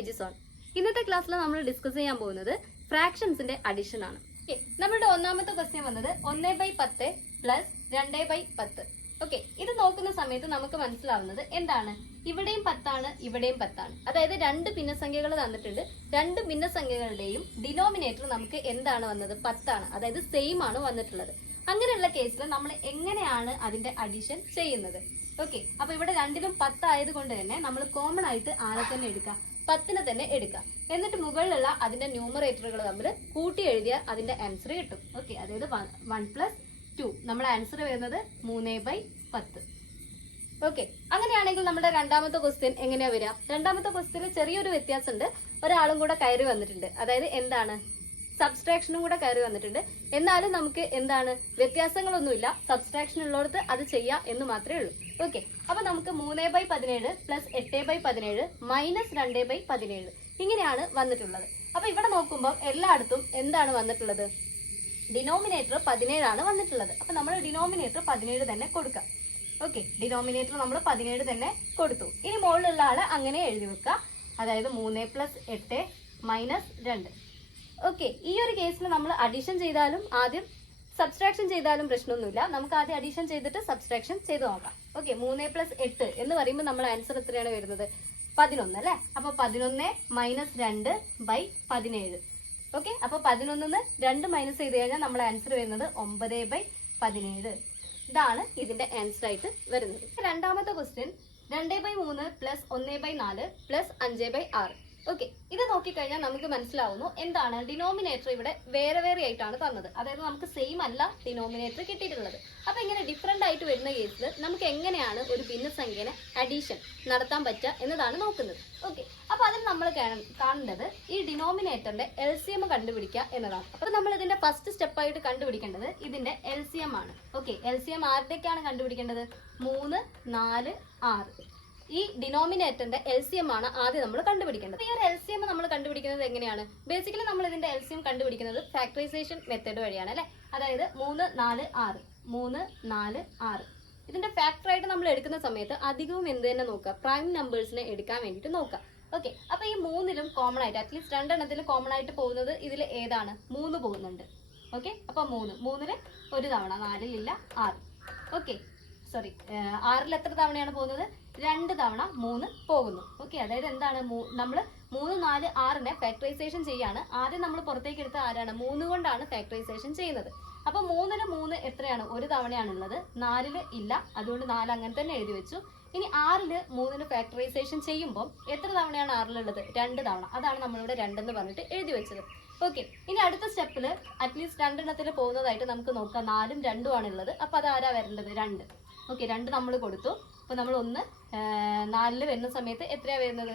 എജിസോൺ. ഇന്നത്തെ ക്ലാസ്സിൽ നമ്മൾ ഡിസ്കസ് ചെയ്യാൻ പോകുന്നത് ഫ്രാക്ഷൻസിന്റെ അഡിഷൻ ആണ്. നമ്മളുടെ ഒന്നാമത്തെ ക്വസ്റ്റ്യൻ വന്നത് 1/10 പ്ലസ് 2/10. ഓക്കെ, ഇത് നോക്കുന്ന സമയത്ത് നമുക്ക് മനസ്സിലാവുന്നത് എന്താണ്, ഇവിടെയും 10 ആണ്, ഇവിടെയും 10 ആണ്. അതായത് രണ്ട് ഭിന്നസംഖ്യകൾ തന്നിട്ടുണ്ട്. രണ്ട് ഭിന്നസംഖ്യകളുടെയും ഡിനോമിനേറ്റർ നമുക്ക് എന്താണ് വന്നത്, 10 ആണ്. അതായത് സെയിം ആണ് വന്നിട്ടുള്ളത്. അങ്ങനെയുള്ള കേസിൽ നമ്മൾ എങ്ങനെയാണ് അതിന്റെ അഡിഷൻ ചെയ്യുന്നത്? ഓക്കെ, അപ്പൊ ഇവിടെ രണ്ടിലും 10 ആയതുകൊണ്ട് തന്നെ നമ്മൾ കോമൺ ആയിട്ട് ആരെ തന്നെ എടുക്കാം, 10നെ തന്നെ എടുക്കാം. എന്നിട്ട് മുകളിലുള്ള അതിന്റെ ന്യൂമറേറ്ററുകൾ തമ്മിൽ കൂട്ടി എഴുതിയാൽ അതിന്റെ ആൻസർ കിട്ടും. ഓക്കെ, അതായത് 1 + 2 നമ്മുടെ ആൻസർ വരുന്നത് 3/10. ഓക്കെ, അങ്ങനെയാണെങ്കിൽ നമ്മുടെ രണ്ടാമത്തെ ക്വസ്റ്റ്യൻ എങ്ങനെയാ വരിക? രണ്ടാമത്തെ ക്വസ്റ്റ്യനിൽ ചെറിയൊരു വ്യത്യാസമുണ്ട്. ഒരാളും കൂടെ കയറി വന്നിട്ടുണ്ട്. അതായത് എന്താണ്, സബ്സ്ട്രാക്ഷനും കൂടെ കയറി വന്നിട്ടുണ്ട്. എന്നാലും നമുക്ക് എന്താണ്, വ്യത്യാസങ്ങളൊന്നുമില്ല. സബ്സ്ട്രാക്ഷൻ ഉള്ളിടത്ത് അത് ചെയ്യാം എന്ന് മാത്രമേ ഉള്ളൂ. ഓക്കെ, അപ്പൊ നമുക്ക് 3/17 പ്ലസ് 8/17 മൈനസ് 2/17 ഇങ്ങനെയാണ് വന്നിട്ടുള്ളത്. അപ്പൊ ഇവിടെ നോക്കുമ്പോൾ എല്ലായിടത്തും എന്താണ് വന്നിട്ടുള്ളത്, ഡിനോമിനേറ്റർ 17 ആണ് വന്നിട്ടുള്ളത്. അപ്പൊ നമ്മൾ ഡിനോമിനേറ്റർ 17 തന്നെ കൊടുക്കാം. ഓക്കെ, ഡിനോമിനേറ്റർ നമ്മൾ 17 തന്നെ കൊടുത്തു. ഇനി മുകളിലുള്ള ആള് അങ്ങനെ എഴുതി വെക്കുക. അതായത് 3 + 8 മൈനസ് 2. ഓക്കെ, ഈ ഒരു കേസിൽ നമ്മൾ അഡീഷൻ ചെയ്താലും ആദ്യം സബ്സ്ട്രാക്ഷൻ ചെയ്താലും പ്രശ്നമൊന്നുമില്ല. നമുക്ക് ആദ്യം അഡീഷൻ ചെയ്തിട്ട് സബ്സ്ട്രാക്ഷൻ ചെയ്ത് നോക്കാം. ഓക്കെ, 3 + 8 എന്ന് പറയുമ്പോൾ നമ്മൾ ആൻസർ എത്രയാണ് വരുന്നത്, 11 അല്ലെ. അപ്പൊ 11 - 2/17. ഓക്കെ, അപ്പൊ 11ന്ന് 2 മൈനസ് ചെയ്ത് കഴിഞ്ഞാൽ നമ്മുടെ ആൻസർ വരുന്നത് 9/17. ഇതാണ് ഇതിന്റെ ആൻസർ ആയിട്ട് വരുന്നത്. രണ്ടാമത്തെ ക്വസ്റ്റ്യൻ 2/3 പ്ലസ് 1/4 പ്ലസ് 5/6. ഓക്കെ, ഇത് നോക്കിക്കഴിഞ്ഞാൽ നമുക്ക് മനസ്സിലാവുന്നു എന്താണ്, ഡിനോമിനേറ്റർ ഇവിടെ വേറെ വേറെ ആയിട്ടാണ് തന്നത്. അതായത് നമുക്ക് സെയിം അല്ല ഡിനോമിനേറ്റർ കിട്ടിയിട്ടുള്ളത്. അപ്പൊ ഇങ്ങനെ ഡിഫറെന്റ് ആയിട്ട് വരുന്ന കേസിൽ നമുക്ക് എങ്ങനെയാണ് ഒരു ഭിന്നസംഖ്യനെ അഡീഷൻ നടത്താൻ പറ്റുക എന്നതാണ് നോക്കുന്നത്. ഓക്കെ, അപ്പൊ അതിൽ നമ്മൾ കാണേണ്ടത് ഈ ഡിനോമിനേറ്ററിന്റെ LCM കണ്ടുപിടിക്കുക എന്നതാണ്. അപ്പൊ നമ്മൾ ഇതിന്റെ ഫസ്റ്റ് സ്റ്റെപ്പായിട്ട് കണ്ടുപിടിക്കേണ്ടത് ഇതിന്റെ LCM ആണ്. ഓക്കെ, LCM ആരുടെയൊക്കെയാണ് കണ്ടുപിടിക്കേണ്ടത്, 3, 4, 6. ഈ ഡിനോമിനേറ്ററിന്റെ LCM ആണ് ആദ്യം നമ്മൾ കണ്ടുപിടിക്കേണ്ടത്. ഈ ഒരു LCM നമ്മൾ കണ്ടുപിടിക്കുന്നത് എങ്ങനെയാണ്, ബേസിക്കലി നമ്മൾ ഇതിന്റെ LCM കണ്ടുപിടിക്കുന്നത് ഫാക്ടറൈസേഷൻ മെത്തേഡ് വഴിയാണ് അല്ലെ. അതായത് 3, 4, 6 3, 4, 6 ഇതിന്റെ ഫാക്ടർ ആയിട്ട് നമ്മൾ എടുക്കുന്ന സമയത്ത് അധികവും എന്ത് തന്നെ നോക്കുക, പ്രൈം നമ്പേഴ്സിനെ എടുക്കാൻ വേണ്ടിയിട്ട് നോക്കുക. ഓക്കെ, അപ്പൊ ഈ 3ലും കോമൺ ആയിട്ട് അറ്റ്ലീസ്റ്റ് 2 എണ്ണത്തിലും കോമൺ ആയിട്ട് പോകുന്നത് ഇതിൽ ഏതാണ്, 3 പോകുന്നുണ്ട്. ഓക്കെ, അപ്പൊ 3ല് ഒരു തവണ, 4ലില്ല 6. ഓക്കെ, സോറി 6ൽ എത്ര തവണയാണ് പോകുന്നത്, 2 തവണ 3 പോകുന്നു. ഓക്കെ, അതായത് എന്താണ്, നമ്മൾ 3, 4, 6നെ ഫാക്ടറൈസേഷൻ ചെയ്യാണ്. ആദ്യം നമ്മൾ പുറത്തേക്ക് എടുത്ത ആരാണ്, 3 കൊണ്ടാണ് ഫാക്ടറൈസേഷൻ ചെയ്യുന്നത്. അപ്പൊ 3ല് 3 എത്രയാണ്, ഒരു തവണയാണുള്ളത്. 4ല് ഇല്ല, അതുകൊണ്ട് 4 അങ്ങനെ തന്നെ എഴുതി വെച്ചു. ഇനി 6ല് 3ന് ഫാക്ടറൈസേഷൻ ചെയ്യുമ്പോൾ എത്ര തവണയാണ് 6ലുള്ളത്, 2 തവണ. അതാണ് നമ്മളിവിടെ 2 എന്ന് പറഞ്ഞിട്ട് എഴുതി വെച്ചത്. ഓക്കെ, ഇനി അടുത്ത സ്റ്റെപ്പിൽ അറ്റ്ലീസ്റ്റ് 2 എണ്ണത്തിൽ പോകുന്നതായിട്ട് നമുക്ക് നോക്കാം. 4ഉം 2ഉം ആണുള്ളത്. അപ്പൊ അത് ആരാ വരേണ്ടത്, 2. ഓക്കെ, 2 നമ്മൾ കൊടുത്തു. അപ്പൊ നമ്മൾ 4ല് വരുന്ന സമയത്ത് എത്രയാ വരുന്നത്,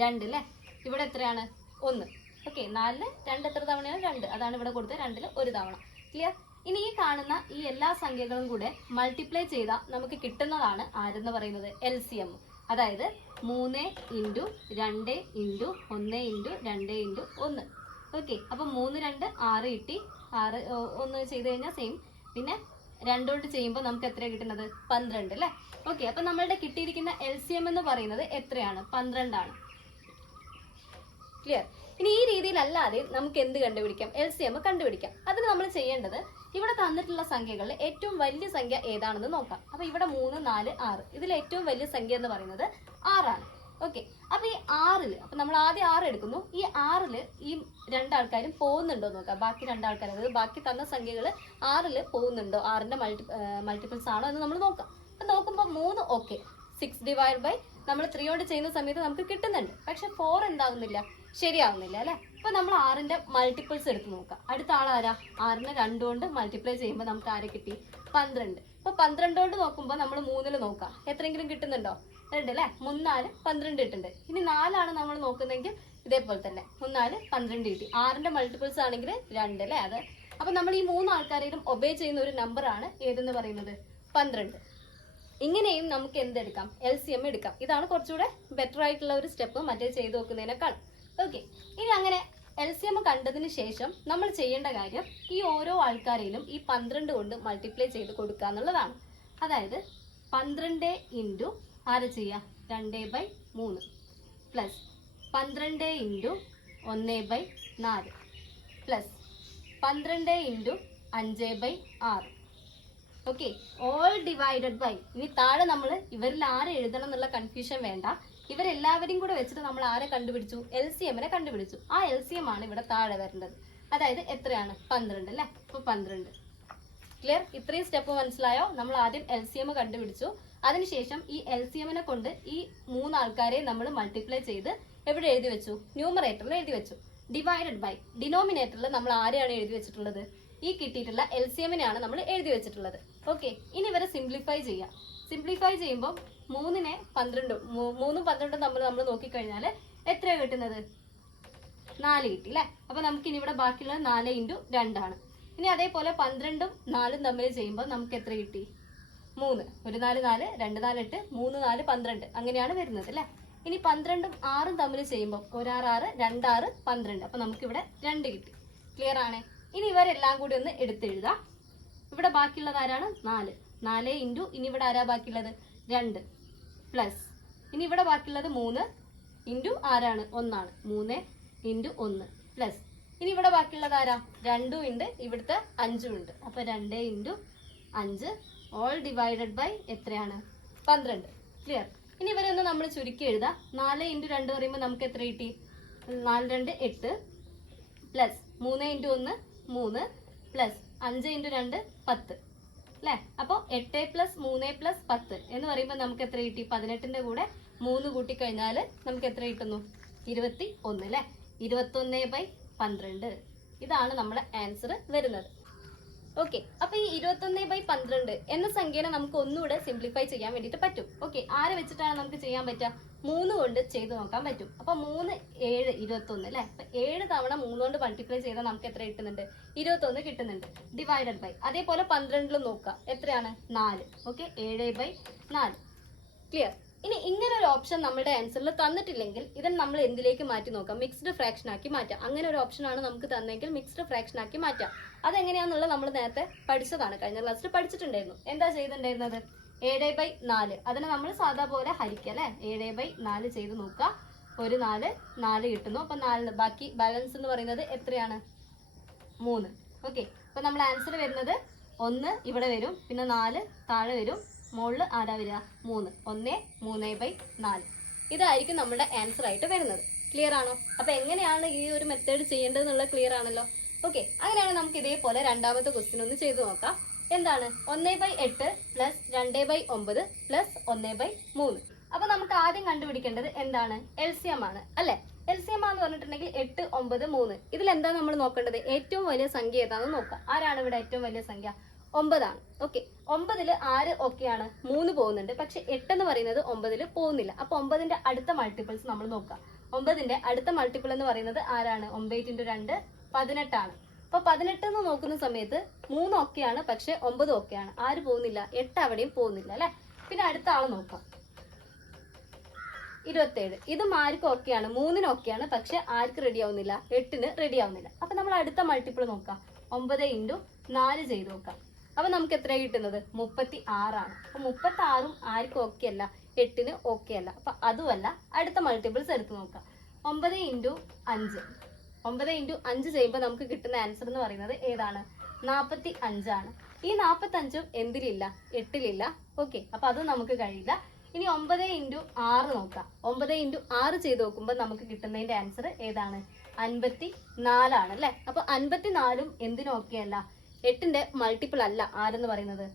2 അല്ലേ. ഇവിടെ എത്രയാണ്, 1. ഓക്കെ, 4ല് 2 എത്ര തവണയാണ്, 2. അതാണ് ഇവിടെ കൊടുത്തത്, 2ല് ഒരു തവണ. ക്ലിയർ? ഇനി ഈ കാണുന്ന ഈ എല്ലാ സംഖ്യകളും കൂടെ മൾട്ടിപ്ലൈ ചെയ്താൽ നമുക്ക് കിട്ടുന്നതാണ് ആരെന്ന് പറയുന്നത്, LCM. അതായത് 3 × 2 × 1 × 2 × 1. ഓക്കെ, അപ്പൊ 3, 2, 6 കിട്ടി. 6 1 ചെയ്ത് കഴിഞ്ഞാൽ സെയിം. പിന്നെ 2 കൊണ്ട് ചെയ്യുമ്പോൾ നമുക്ക് എത്ര കിട്ടുന്നത്, 12 അല്ലേ. ഓക്കെ, അപ്പൊ നമ്മളുടെ കിട്ടിയിരിക്കുന്ന LCM എന്ന് പറയുന്നത് എത്രയാണ്, 12 ആണ്. ക്ലിയർ? ഇനി ഈ രീതിയിലല്ലാതെ നമുക്ക് എന്ത് കണ്ടുപിടിക്കാം, LCM കണ്ടുപിടിക്കാം. അതിന് നമ്മൾ ചെയ്യേണ്ടത് ഇവിടെ തന്നിട്ടുള്ള സംഖ്യകളിൽ ഏറ്റവും വലിയ സംഖ്യ ഏതാണെന്ന് നോക്കാം. അപ്പൊ ഇവിടെ 3, 4, 6 ഇതിൽ ഏറ്റവും വലിയ സംഖ്യ എന്ന് പറയുന്നത് 6 ആണ്. ഓക്കെ, അപ്പൊ ഈ 6ല്, അപ്പൊ നമ്മൾ ആദ്യം 6 എടുക്കുന്നു. ഈ 6ല് ഈ 2 ആൾക്കാരും പോകുന്നുണ്ടോ നോക്കാം. ബാക്കി 2 ആൾക്കാർ, അതായത് ബാക്കി തന്ന സംഖ്യകൾ 6ല് പോകുന്നുണ്ടോ, 6ന്റെ മൾട്ടിപ്പിൾസ് ആണോ എന്ന് നമ്മൾ നോക്കാം. അപ്പൊ നോക്കുമ്പോൾ 3 ഓക്കെ, 6 നമ്മൾ 3 കൊണ്ട് ചെയ്യുന്ന സമയത്ത് നമുക്ക് കിട്ടുന്നുണ്ട്. പക്ഷെ 4 എന്താവുന്നില്ല, ശരിയാവുന്നില്ല അല്ലെ. അപ്പൊ നമ്മൾ 6ന്റെ മൾട്ടിപ്പിൾസ് എടുത്ത് നോക്കാം. അടുത്ത ആളാരാ, 6നെ 2 കൊണ്ട് മൾട്ടിപ്ലൈ ചെയ്യുമ്പോൾ നമുക്ക് ആരെ കിട്ടി, 12. അപ്പൊ 12 കൊണ്ട് നോക്കുമ്പോൾ നമ്മൾ 3ല് നോക്കാം, എത്രയെങ്കിലും കിട്ടുന്നുണ്ടോ, 2 അല്ലെ. 3, 4, 12 കിട്ടുന്നുണ്ട്. ഇനി 4ആണ് നമ്മൾ നോക്കുന്നെങ്കിൽ ഇതേപോലെ തന്നെ 3, 4, 12 കിട്ടി. 6ന്റെ മൾട്ടിപ്പിൾസ് ആണെങ്കിൽ 2 അല്ലെ. അത് അപ്പൊ നമ്മൾ ഈ 3 ആൾക്കാരെയും ഒബേ ചെയ്യുന്ന ഒരു നമ്പർ ആണ് ഏതെന്ന് പറയുന്നത്, 12. ഇങ്ങനെയും നമുക്ക് എന്തെടുക്കാം, LCM എടുക്കാം. ഇതാണ് കുറച്ചുകൂടെ ബെറ്റർ ആയിട്ടുള്ള ഒരു സ്റ്റെപ്പ് മറ്റേ ചെയ്ത് നോക്കുന്നതിനേക്കാൾ. ഓക്കെ, ഇനി അങ്ങനെ LCM കണ്ടതിന് ശേഷം നമ്മൾ ചെയ്യേണ്ട കാര്യം ഈ ഓരോ ആൾക്കാരെയും ഈ 12 കൊണ്ട് മൾട്ടിപ്ലൈ ചെയ്ത് കൊടുക്കുക എന്നുള്ളതാണ്. അതായത് 12 ഇൻറ്റു ആരെ ചെയ്യാം, 2/3 plus 12 into 1/4 plus 12 into 5/6. Okay, all divided by. ഇനി താഴെ നമ്മൾ ഇവരിൽ ആരെ എഴുതണം എന്നുള്ള കൺഫ്യൂഷൻ വേണ്ട. ഇവരെല്ലാവരെയും കൂടെ വെച്ചിട്ട് നമ്മൾ ആരെ കണ്ടുപിടിച്ചു? LCMനെ കണ്ടുപിടിച്ചു. ആ LCM ആണ് ഇവിടെ താഴെ വരേണ്ടത്. അതായത് എത്രയാണ്? 12 അല്ലേ? അപ്പൊ 12. ക്ലിയർ? ഇത്രയും സ്റ്റെപ്പ് മനസ്സിലായോ? നമ്മൾ ആദ്യം LCM കണ്ടുപിടിച്ചു. അതിനുശേഷം ഈ LCMനെ കൊണ്ട് ഈ 3 ആൾക്കാരെ നമ്മൾ മൾട്ടിപ്ലൈ ചെയ്ത് എവിടെ എഴുതി വെച്ചു? ന്യൂമറേറ്ററിൽ എഴുതി വെച്ചു. ഡിവൈഡഡ് ബൈ ഡിനോമിനേറ്ററിൽ നമ്മൾ ആരെയാണ് എഴുതി വെച്ചിട്ടുള്ളത്? ഈ കിട്ടിയിട്ടുള്ള LCMനെയാണ് നമ്മൾ എഴുതി വെച്ചിട്ടുള്ളത്. ഓക്കെ, ഇനി ഇവരെ സിംപ്ലിഫൈ ചെയ്യാം. സിംപ്ലിഫൈ ചെയ്യുമ്പോൾ 3നെ 12 3ഉം 12ഉം തമ്മിൽ നമ്മൾ നോക്കിക്കഴിഞ്ഞാൽ എത്രയാണ് കിട്ടുന്നത്? 4 കിട്ടി അല്ലേ? അപ്പൊ നമുക്ക് ഇനി ഇവിടെ ബാക്കിയുള്ളത് 4 ഇൻറ്റു 2 ആണ്. ഇനി അതേപോലെ 12ഉം 4ഉം തമ്മിൽ ചെയ്യുമ്പോൾ നമുക്ക് എത്ര കിട്ടി? 3. 1 4 4, 2 4 8, 3 4 12 അങ്ങനെയാണ് വരുന്നത് അല്ലേ? ഇനി 12ഉം 6ഉം തമ്മിൽ ചെയ്യുമ്പോൾ 1 6 6, 2 6, 12. അപ്പൊ നമുക്ക് ഇവിടെ 2 കിട്ടി. ക്ലിയർ ആണ്? ഇനി ഇവരെല്ലാം കൂടി ഒന്ന് എടുത്തെഴുതാം. ഇവിടെ ബാക്കിയുള്ളത് ആരാണ്? 4. 4 ഇൻറ്റു ഇനി ഇവിടെ ആരാ ബാക്കിയുള്ളത്? 2 പ്ലസ് ഇനി ഇവിടെ ബാക്കിയുള്ളത് 3 ഇൻറ്റു ആരാണ്? 1 ആണ്. 3 ഇൻറ്റു 1 പ്ലസ് ഇനി ഇവിടെ ബാക്കിയുള്ളത് ആരാ? 2 ഉണ്ട്, ഇവിടുത്തെ 5 ഉണ്ട്. അപ്പൊ 2 ഇൻറ്റു 5 ഓൾ ഡിവൈഡഡ് ബൈ എത്രയാണ്? 12. ക്ലിയർ? ഇനി ഇവരെ ഒന്ന് നമ്മൾ ചുരുക്കി എഴുതാം. 4 ഇൻറ്റു 2 പറയുമ്പോൾ നമുക്ക് എത്ര കിട്ടി? 4 2 8 പ്ലസ് 3 ഇൻറ്റു 1 3 പ്ലസ് 5 ഇൻറ്റു 2 10 അല്ലേ? അപ്പോൾ 8 പ്ലസ് 3 പ്ലസ് 10 എന്ന് പറയുമ്പോൾ നമുക്ക് എത്ര കിട്ടി? 18ന്റെ കൂടെ 3 കൂട്ടിക്കഴിഞ്ഞാൽ നമുക്ക് എത്ര കിട്ടുന്നു? 21 അല്ലേ? 21/12 ഇതാണ് നമ്മുടെ ആൻസർ വരുന്നത്. ഓക്കെ, അപ്പൊ ഈ 21/12 എന്ന സംഖ്യനെ നമുക്ക് ഒന്നുകൂടെ സിംപ്ലിഫൈ ചെയ്യാൻ വേണ്ടിയിട്ട് പറ്റും. ഓക്കെ, ആരെ വെച്ചിട്ടാണ് നമുക്ക് ചെയ്യാൻ പറ്റുക? 3 കൊണ്ട് ചെയ്ത് നോക്കാൻ പറ്റും. അപ്പൊ 3 7 21 അല്ലെ? അപ്പൊ 7 തവണ 3 കൊണ്ട് മൾട്ടിപ്ലൈ ചെയ്താൽ നമുക്ക് എത്ര കിട്ടുന്നുണ്ട്? 21 കിട്ടുന്നുണ്ട്. ഡിവൈഡഡ് ബൈ അതേപോലെ 12ലും നോക്കുക. എത്രയാണ്? 4. ഓക്കെ, 7/4. ക്ലിയർ? ഇനി ഇങ്ങനെ ഒരു ഓപ്ഷൻ നമ്മുടെ ആൻസറിൽ തന്നിട്ടില്ലെങ്കിൽ ഇതിന് നമ്മൾ എന്തിലേക്ക് മാറ്റി നോക്കാം? മിക്സ്ഡ് ഫ്രാക്ഷൻ ആക്കി മാറ്റാം. അങ്ങനെ ഒരു ഓപ്ഷൻ ആണ് നമുക്ക് തന്നെങ്കിൽ മിക്സ്ഡ് ഫ്രാക്ഷൻ ആക്കി മാറ്റാം. അതെങ്ങനെയാണെന്നുള്ളത് നമ്മൾ നേരത്തെ പഠിച്ചതാണ്, കഴിഞ്ഞ ക്ലാസ്സിൽ പഠിച്ചിട്ടുണ്ടായിരുന്നു. എന്താ ചെയ്തിട്ടുണ്ടായിരുന്നത്? 7/4 അതിനെ നമ്മൾ സാധാ പോലെ ഹരിക്കുക അല്ലെ? 7/4 ചെയ്ത് നോക്കുക. ഒരു 4 കിട്ടുന്നു. അപ്പൊ 4 ബാക്കി ബാലൻസ് എന്ന് പറയുന്നത് എത്രയാണ്? 3. ഓക്കെ, അപ്പൊ നമ്മൾ ആൻസർ വരുന്നത് 1 ഇവിടെ വരും, പിന്നെ 4 താഴെ വരും, മുകളിൽ ആരാ വരിക? 3. 1 3/4 ഇതായിരിക്കും നമ്മുടെ ആൻസർ ആയിട്ട് വരുന്നത്. ക്ലിയർ ആണോ? അപ്പൊ എങ്ങനെയാണ് ഈ ഒരു മെത്തേഡ് ചെയ്യേണ്ടതെന്നുള്ളത് ക്ലിയർ ആണല്ലോ. ഓക്കെ, അങ്ങനെയാണ് നമുക്ക് ഇതേപോലെ രണ്ടാമത്തെ ക്വസ്റ്റ്യൻ ഒന്ന് ചെയ്തു നോക്കാം. എന്താണ്? 1/8 പ്ലസ് 2/9 പ്ലസ് 1/3. അപ്പൊ നമുക്ക് ആദ്യം കണ്ടുപിടിക്കേണ്ടത് എന്താണ്? LCM ആണ് അല്ലെ? LCM എന്ന് പറഞ്ഞിട്ടുണ്ടെങ്കിൽ 8 9 3. ഇതിൽ എന്താ നമ്മൾ നോക്കേണ്ടത്? ഏറ്റവും വലിയ സംഖ്യ ഏതാണെന്ന് നോക്കാം. ആരാണ് ഇവിടെ ഏറ്റവും വലിയ സംഖ്യ? 9 ആണ്. ഓക്കെ, 9ൽ ആര് ഓക്കെയാണ്? 3 പോകുന്നുണ്ട്. പക്ഷെ 8 എന്ന് പറയുന്നത് 9ൽ പോകുന്നില്ല. അപ്പൊ 9ന്റെ അടുത്ത മൾട്ടിപ്പിൾസ് നമ്മൾ നോക്കാം. 9ന്റെ അടുത്ത മൾട്ടിപ്പിൾ എന്ന് പറയുന്നത് ആരാണ്? 9 ഇൻറ്റു 2 18 ആണ്. അപ്പൊ 18 എന്ന് നോക്കുന്ന സമയത്ത് 3 ഓക്കെയാണ്, പക്ഷെ 9 ഓക്കെയാണ്. ആര് പോകുന്നില്ല? 8 അവിടെയും പോകുന്നില്ല അല്ലെ? പിന്നെ അടുത്ത ആള് നോക്കാം. 27. ഇതും ആർക്കും ഓക്കെയാണ്, 3ന് ഓക്കെയാണ്, പക്ഷെ ആർക്ക് റെഡി ആവുന്നില്ല? 8ന് റെഡി ആവുന്നില്ല. അപ്പൊ നമ്മൾ അടുത്ത മൾട്ടിപ്പിൾ നോക്കാം. 9 ഇൻറ്റു 4 ചെയ്ത് നോക്കാം. അപ്പൊ നമുക്ക് എത്ര കിട്ടുന്നത്? 36 ആണ്. അപ്പൊ 36ഉം ആർക്കും ഓക്കെ അല്ല, 8ന് ഓക്കെ അല്ല. അപ്പൊ അതുമല്ല. അടുത്ത മൾട്ടിപ്പിൾസ് എടുത്ത് നോക്കാം. 9 ഇൻറ്റു 5. 9 ഇൻറ്റു 5 ചെയ്യുമ്പോൾ നമുക്ക് കിട്ടുന്ന ആൻസർ എന്ന് പറയുന്നത് ഏതാണ്? 45 ആണ്. ഈ 45ഉം എന്തിലില്ല? 8ലില്ല. ഓക്കെ, അപ്പൊ അത് നമുക്ക് കഴിയില്ല. ഇനി 9 ഇൻറ്റു 6 നോക്കാം. 9 ഇൻറ്റു 6 ചെയ്ത് നോക്കുമ്പോൾ നമുക്ക് കിട്ടുന്നതിന്റെ ആൻസർ ഏതാണ്? 54 ആണ് അല്ലെ? അപ്പൊ 54ഉം എന്തിനും ഓക്കെ അല്ല, 8ന്റെ മൾട്ടിപ്പിൾ അല്ല. ആരെന്ന് പറയുന്നത്?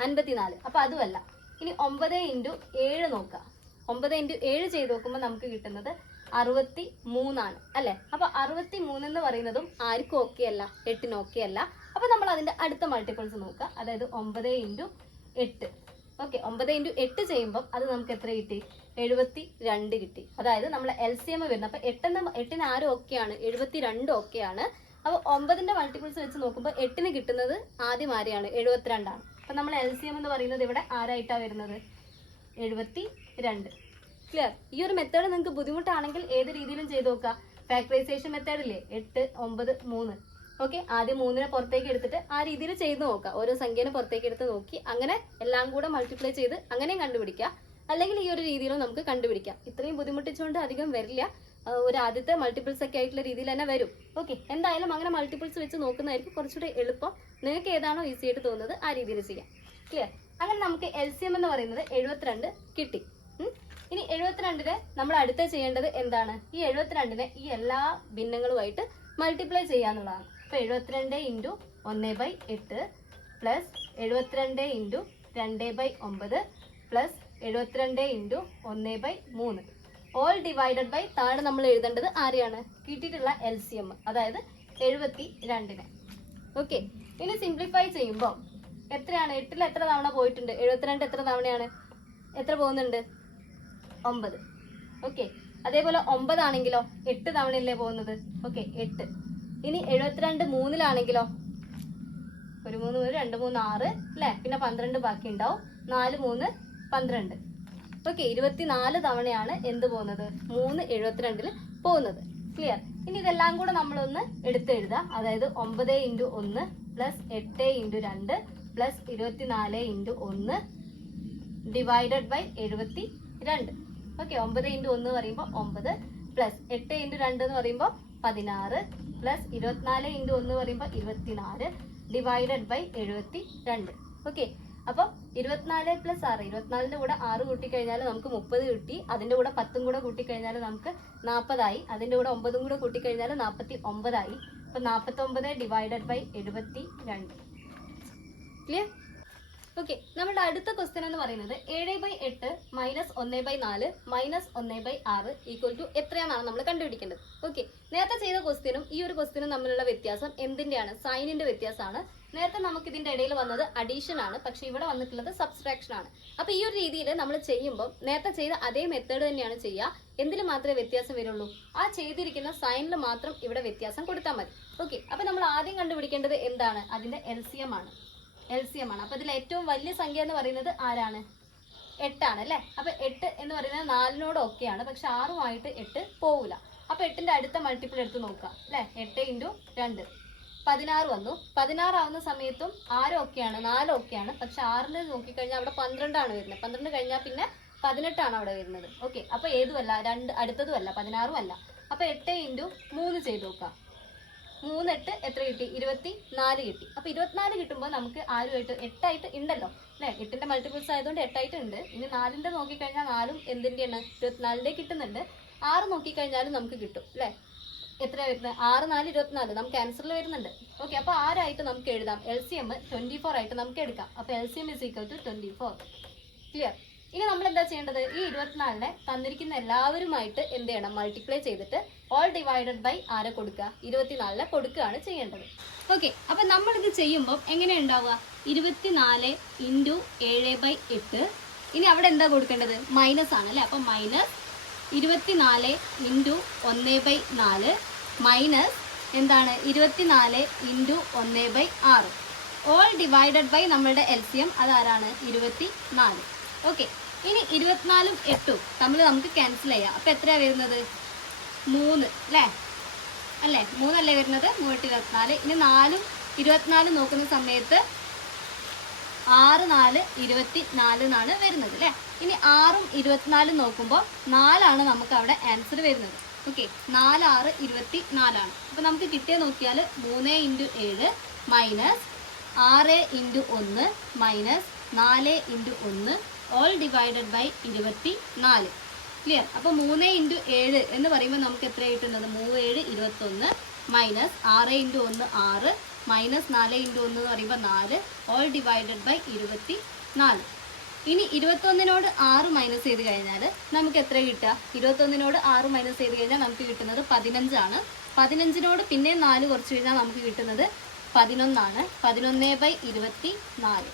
54. അപ്പൊ അതുമല്ല. ഇനി 9 ഇൻറ്റു 7 നോക്കാം. 9 ഇൻറ്റു 7 ചെയ്ത് നോക്കുമ്പോൾ നമുക്ക് കിട്ടുന്നത് 63 ആണ് അല്ലെ? അപ്പൊ 63 എന്ന് പറയുന്നതും ആർക്കും ഓക്കെ അല്ല, 8ന് ഓക്കെ അല്ല. അപ്പൊ നമ്മൾ അതിന്റെ അടുത്ത മൾട്ടിപ്പിൾസ് നോക്കാം. അതായത് 9 ഇൻറ്റു 8. ഓക്കെ, 9 ഇൻറ്റു 8 ചെയ്യുമ്പോൾ അത് നമുക്ക് എത്ര കിട്ടി? 72 കിട്ടി. അതായത് നമ്മൾ LCM വരുന്നത്. അപ്പൊ 8ന് ആരും ഓക്കെയാണ്, 72 ഓക്കെയാണ്. അപ്പൊ 9ന്റെ മൾട്ടിപ്പിൾസ് വെച്ച് നോക്കുമ്പോൾ 8ന് കിട്ടുന്നത് ആദ്യം ആരെയാണ്? 72 ആണ്. അപ്പൊ നമ്മൾ LCM എന്ന് പറയുന്നത് ഇവിടെ ആരായിട്ടാണ് വരുന്നത്? 72. ക്ലിയർ? ഈ ഒരു മെത്തേഡ് നിങ്ങൾക്ക് ബുദ്ധിമുട്ടാണെങ്കിൽ ഏത് രീതിയിലും ചെയ്ത് നോക്കാം. ഫാക്ടറൈസേഷൻ മെത്തേഡ് ഇല്ലേ? 8 9 3. ഓക്കെ, ആദ്യം 3നെ പുറത്തേക്ക് എടുത്തിട്ട് ആ രീതിയിൽ ചെയ്ത് നോക്കാം. ഓരോ സംഖ്യനെ പുറത്തേക്ക് എടുത്ത് നോക്കി അങ്ങനെ എല്ലാം കൂടെ മൾട്ടിപ്ലൈ ചെയ്ത് അങ്ങനെയും കണ്ടുപിടിക്കാം. അല്ലെങ്കിൽ ഈ ഒരു രീതിയിലും നമുക്ക് കണ്ടുപിടിക്കാം. ഇത്രയും ബുദ്ധിമുട്ടിച്ചുകൊണ്ട് അധികം വരില്ല. ഒരു ആദ്യത്തെ മൾട്ടിപ്പിൾസ് ഒക്കെ ആയിട്ടുള്ള രീതിയിൽ തന്നെ വരും. ഓക്കെ, എന്തായാലും അങ്ങനെ മൾട്ടിപ്പിൾസ് വെച്ച് നോക്കുന്നതായിരിക്കും കുറച്ചുകൂടി എളുപ്പം. നിങ്ങൾക്ക് ഏതാണോ ഈസി ആയിട്ട് തോന്നുന്നത് ആ രീതിയിൽ ചെയ്യാം. ക്ലിയർ? അങ്ങനെ നമുക്ക് LCM എന്ന് പറയുന്നത് 72 കിട്ടി. ഇനി 72നെ നമ്മൾ അടുത്ത ചെയ്യേണ്ടത് എന്താണ്? ഈ 72നെ ഈ എല്ലാ ഭിന്നങ്ങളുമായിട്ട് മൾട്ടിപ്ലൈ ചെയ്യാന്നുള്ളതാണ്. അപ്പൊ 72 into 1/8 plus 72 into 2/9 plus 72 into 1/3 all divided by താഴെ നമ്മൾ എഴുതേണ്ടത് ആരെയാണ്? കിട്ടിയിട്ടുള്ള LCM, അതായത് 72നെ. ഓക്കെ, ഇനി സിംപ്ലിഫൈ ചെയ്യുമ്പോൾ എത്രയാണ്? 8ൽ എത്ര തവണ പോയിട്ടുണ്ട്? 72 എത്ര തവണയാണ്? എത്ര പോകുന്നുണ്ട്? 9. ഓക്കെ, അതേപോലെ 9 ആണെങ്കിലോ 8 തവണയല്ലേ പോകുന്നത്? ഓക്കെ, 8. ഇനി 72 3-ലാണെങ്കിലോ 1 3 2 3 6 അല്ലേ? പിന്നെ 12 ബാക്കി ഉണ്ടാവും. 4 3 12. ഓക്കെ, 24 തവണയാണ് എന്ത് പോകുന്നത്? 3 72-ൽ പോകുന്നത്. ക്ലിയർ? ഇനി ഇതെല്ലാം കൂടെ നമ്മളൊന്ന് എടുത്തെഴുതാം. അതായത് 9 into 1 plus 8 into 2 plus 24 into 1 divided by 72. Okay, 9 into 1 എന്ന് പറയുമ്പോൾ 9 പ്ലസ് 8 ഇൻറ്റു 2 എന്ന് പറയുമ്പോൾ 16 പ്ലസ് 24 ഇൻറ്റു 1 എന്ന് പറയുമ്പോൾ 24 ഡിവൈഡഡ് ബൈ 72. ഓക്കെ, അപ്പം 24 പ്ലസ് 6, 24ന്റെ കൂടെ 6 കൂട്ടിക്കഴിഞ്ഞാൽ നമുക്ക് 30 കിട്ടി. അതിന്റെ കൂടെ 10 കൂടെ കൂട്ടിക്കഴിഞ്ഞാൽ നമുക്ക് 40 ആയി. അതിന്റെ കൂടെ 9 കൂടെ കൂട്ടിക്കഴിഞ്ഞാൽ 49 ആയി. അപ്പൊ 49 ഡിവൈഡഡ് ബൈ 72. ക്ലിയർ? ഓക്കെ, നമ്മുടെ അടുത്ത ക്വസ്റ്റ്യൻ എന്ന് പറയുന്നത് 7/8 മൈനസ് 1/4 മൈനസ് 1/6 ഈക്വൽ ടു എത്രയാണെന്നാണ് നമ്മൾ കണ്ടുപിടിക്കേണ്ടത്. ഓക്കെ, നേരത്തെ ചെയ്ത ക്വസ്റ്റ്യനും ഈ ഒരു ക്വസ്റ്റ്യനും തമ്മിലുള്ള വ്യത്യാസം എന്തിന്റെയാണ്? സൈനിന്റെ വ്യത്യാസമാണ്. നേരത്തെ നമുക്ക് ഇതിന്റെ ഇടയിൽ വന്നത് അഡീഷൻ ആണ്, പക്ഷെ ഇവിടെ വന്നിട്ടുള്ളത് സബ്സ്ട്രാക്ഷൻ ആണ്. അപ്പൊ ഈ ഒരു രീതിയിൽ നമ്മൾ ചെയ്യുമ്പോൾ നേരത്തെ ചെയ്ത അതേ മെത്തേഡ് തന്നെയാണ് ചെയ്യുക. എന്തിൽ മാത്രമേ വ്യത്യാസം വരുള്ളൂ? ആ ചെയ്തിരിക്കുന്ന സൈനിൽ മാത്രം ഇവിടെ വ്യത്യാസം കൊടുത്താൽ മതി. ഓക്കെ, അപ്പൊ നമ്മൾ ആദ്യം കണ്ടുപിടിക്കേണ്ടത് എന്താണ്? അതിന്റെ LCM ആണ്. അപ്പൊ ഇതിൽ ഏറ്റവും വലിയ സംഖ്യ എന്ന് പറയുന്നത് ആരാണ്? 8 ആണ് അല്ലെ? അപ്പൊ 8 എന്ന് പറയുന്നത് 4-നോട് ഒക്കെയാണ്, പക്ഷെ 6-ഉമായിട്ട് 8 പോവില്ല. അപ്പൊ 8ന്റെ അടുത്ത മൾട്ടിപ്പിൾ എടുത്ത് നോക്കാം അല്ലെ? 8 ഇൻറ്റു 2 16 വന്നു. 16 ആവുന്ന സമയത്തും 6 ഒക്കെയാണ്, 4 ഒക്കെയാണ്, പക്ഷെ 6-ന്റെ നോക്കിക്കഴിഞ്ഞാൽ അവിടെ 12 ആണ് വരുന്നത്. 12 കഴിഞ്ഞാൽ പിന്നെ 18 ആണ് അവിടെ വരുന്നത്. ഓക്കെ, അപ്പൊ ഏതുമല്ല, അടുത്തതുമല്ല, 16ഉം അല്ല. അപ്പൊ 8 ഇൻറ്റു 3 ചെയ്ത് നോക്കാം. 3 8 എത്ര കിട്ടി? 24 കിട്ടി. അപ്പൊ 24 കിട്ടുമ്പോൾ നമുക്ക് ആരുമായിട്ട് 8 ആയിട്ട് ഉണ്ടല്ലോ അല്ലെ? 8ന്റെ മൾട്ടിപ്പിൾസ് ആയതുകൊണ്ട് 8 ആയിട്ട് ഉണ്ട്. ഇനി 4ന്റെ നോക്കിക്കഴിഞ്ഞാൽ 4ഉം എന്തിന്റെയാണ്? 24ന്റെ കിട്ടുന്നുണ്ട്. 6 നോക്കിക്കഴിഞ്ഞാലും നമുക്ക് കിട്ടും അല്ലെ? എത്ര വരുന്നത്? 6 4 24 നമുക്ക് ആൻസറിൽ വരുന്നുണ്ട്. ഓക്കെ, അപ്പൊ ആരായിട്ട് നമുക്ക് എഴുതാം? LCM 24 ആയിട്ട് നമുക്ക് എടുക്കാം. അപ്പൊ LCM is equal to 24. Clear? ഇനി നമ്മൾ എന്താ ചെയ്യേണ്ടത്? ഈ 24നെ തന്നിരിക്കുന്ന എല്ലാവരുമായിട്ട് എന്ത് ചെയ്യണം? മൾട്ടിപ്ലൈ ചെയ്തിട്ട് ഓൾ ഡിവൈഡഡ് ബൈ ആരെ കൊടുക്കുക? 24നെ കൊടുക്കുകയാണ് ചെയ്യേണ്ടത്. ഓക്കെ, അപ്പൊ നമ്മളിത് ചെയ്യുമ്പോൾ എങ്ങനെ ഉണ്ടാവുക? 24 ഇൻറ്റു 7/8. ഇനി അവിടെ എന്താ കൊടുക്കേണ്ടത്? മൈനസ് ആണ് അല്ലെ? അപ്പൊ മൈനസ് 24 ഇൻറ്റു 1/4 മൈനസ് എന്താണ്? 24 ഇൻറ്റു 1/6 ഓൾ ഡിവൈഡഡ് ബൈ നമ്മളുടെ LCM അതാരാണ്? 24. ഓക്കെ, ഇനി 24ഉം 8ഉം തമ്മിൽ നമുക്ക് ക്യാൻസൽ ചെയ്യാം. അപ്പൊ എത്രയാ വരുന്നത്? 3 അല്ലേ? 3 അല്ലേ വരുന്നത്? 3 24. ഇനി 4ഉം 24 നോക്കുന്ന സമയത്ത് 6 4 24 എന്നാണ് വരുന്നത് അല്ലേ? ഇനി 6ഉം 24 നോക്കുമ്പോൾ 4 നമുക്ക് അവിടെ ആൻസർ വരുന്നത്. ഓക്കെ, 4 6 24 ആണ്. അപ്പൊ നമുക്ക് കിട്ടിയ നോക്കിയാൽ 3 into 7 minus 6 into 1 minus 4 into 1 all divided by 24. Clear? അപ്പൊ 3 ഇൻറ്റു 7 എന്ന് പറയുമ്പോൾ നമുക്ക് എത്ര കിട്ടുന്നത്? 3 7 21 മൈനസ് 6 ഇൻറ്റു 1 6 മൈനസ് 4 ഇൻറ്റു 1 എന്ന് പറയുമ്പോൾ 4 ഓൾ ഡിവൈഡഡ് ബൈ 24. ഇനി 21-നോട് 6 മൈനസ് ചെയ്ത് കഴിഞ്ഞാൽ നമുക്ക് എത്ര കിട്ടുക? 21-നോട് 6 മൈനസ് ചെയ്ത് കഴിഞ്ഞാൽ നമുക്ക് കിട്ടുന്നത് 15 ആണ്. 15-നോട് പിന്നെ 4 കുറച്ച് കഴിഞ്ഞാൽ നമുക്ക് കിട്ടുന്നത് 11 ആണ്. 11/24.